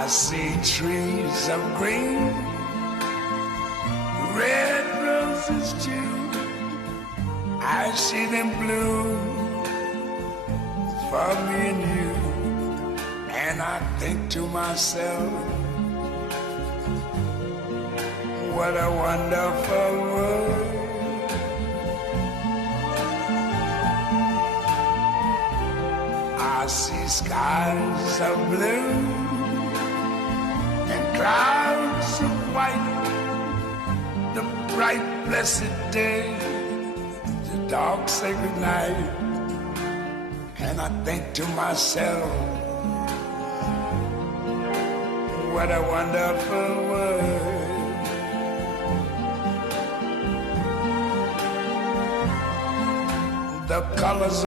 I see trees of green, red roses too. I see them bloom for me and you. And I think to myself, what a wonderful world. I see skies of blue and clouds of white, the bright blessed day, the dark sacred night. And I think to myself, what a wonderful world. The colors